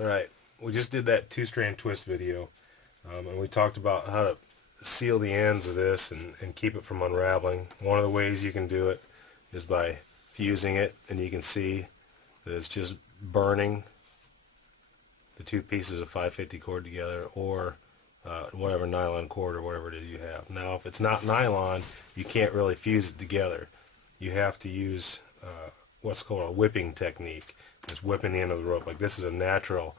Alright, we just did that two-strand twist video, and we talked about how to seal the ends of this and keep it from unraveling. One of the ways you can do it is by fusing it, and you can see that it's just burning the two pieces of 550 cord together, or whatever nylon cord or whatever it is you have. Now if it's not nylon, you can't really fuse it together. You have to use what's called a whipping technique. Just whipping the end of the rope. Like this is a natural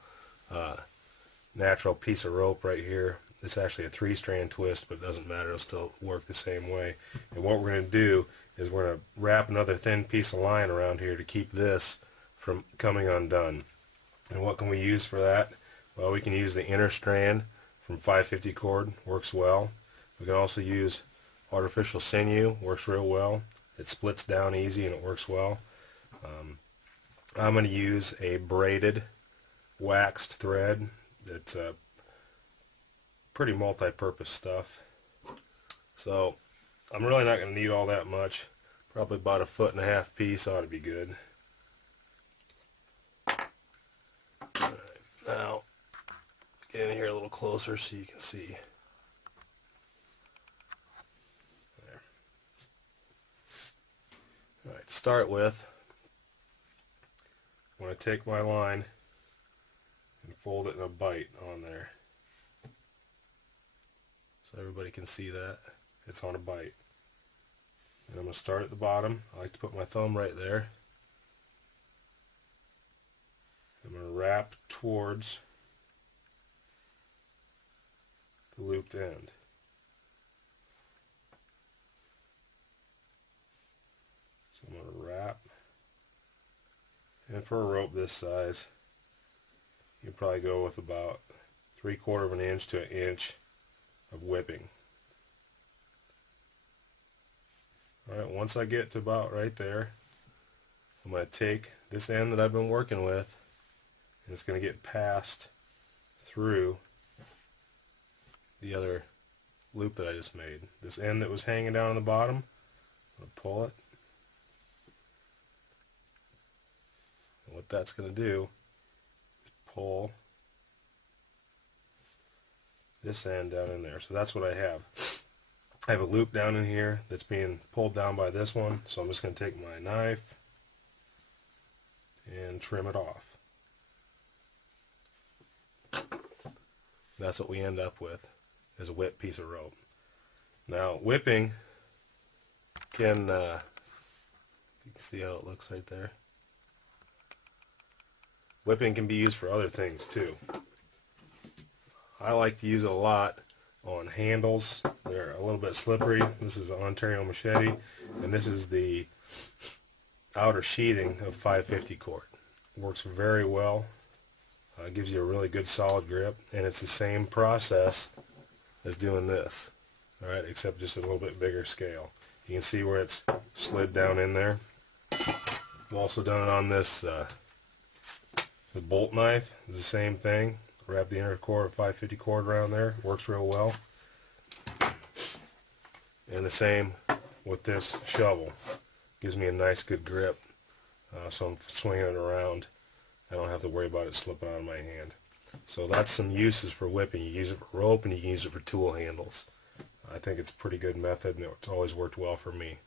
piece of rope right here. It's actually a three-strand twist, but it doesn't matter. It'll still work the same way. And what we're going to do is we're going to wrap another thin piece of line around here to keep this from coming undone. And what can we use for that? Well, we can use the inner strand from 550 cord. Works well. We can also use artificial sinew. Works real well. It splits down easy and it works well. I'm going to use a braided waxed thread that's pretty multi-purpose stuff. So I'm really not going to need all that much. Probably about 1.5 foot piece ought to be good. Alright, now get in here a little closer so you can see. There. Alright, to start with, I'm going to take my line and fold it in a bite on there so everybody can see that it's on a bite. And I'm going to start at the bottom. I like to put my thumb right there. I'm going to wrap towards the looped end. So I'm going to wrap. And for a rope this size, you probably go with about 3/4 of an inch to 1 inch of whipping. Alright, once I get to about right there, I'm going to take this end that I've been working with, and it's going to get passed through the other loop that I just made. This end that was hanging down on the bottom, I'm going to pull it. And what that's going to do is pull this end down in there. So that's what I have. I have a loop down in here that's being pulled down by this one, so I'm just going to take my knife and trim it off. That's what we end up with, is a whipped piece of rope. Now whipping can, you can see how it looks right there. Whipping can be used for other things too. I like to use it a lot on handles. They're a little bit slippery. This is an Ontario machete, and this is the outer sheathing of 550 cord. Works very well. Gives you a really good solid grip, and it's the same process as doing this. Alright, except just a little bit bigger scale. You can see where it's slid down in there. I've also done it on this the bolt knife. It's the same thing. Wrap the inner core of 550 cord around there. Works real well. And the same with this shovel. Gives me a nice good grip. So I'm swinging it around. I don't have to worry about it slipping out of my hand. So that's some uses for whipping. You use it for rope and you can use it for tool handles. I think it's a pretty good method, and it's always worked well for me.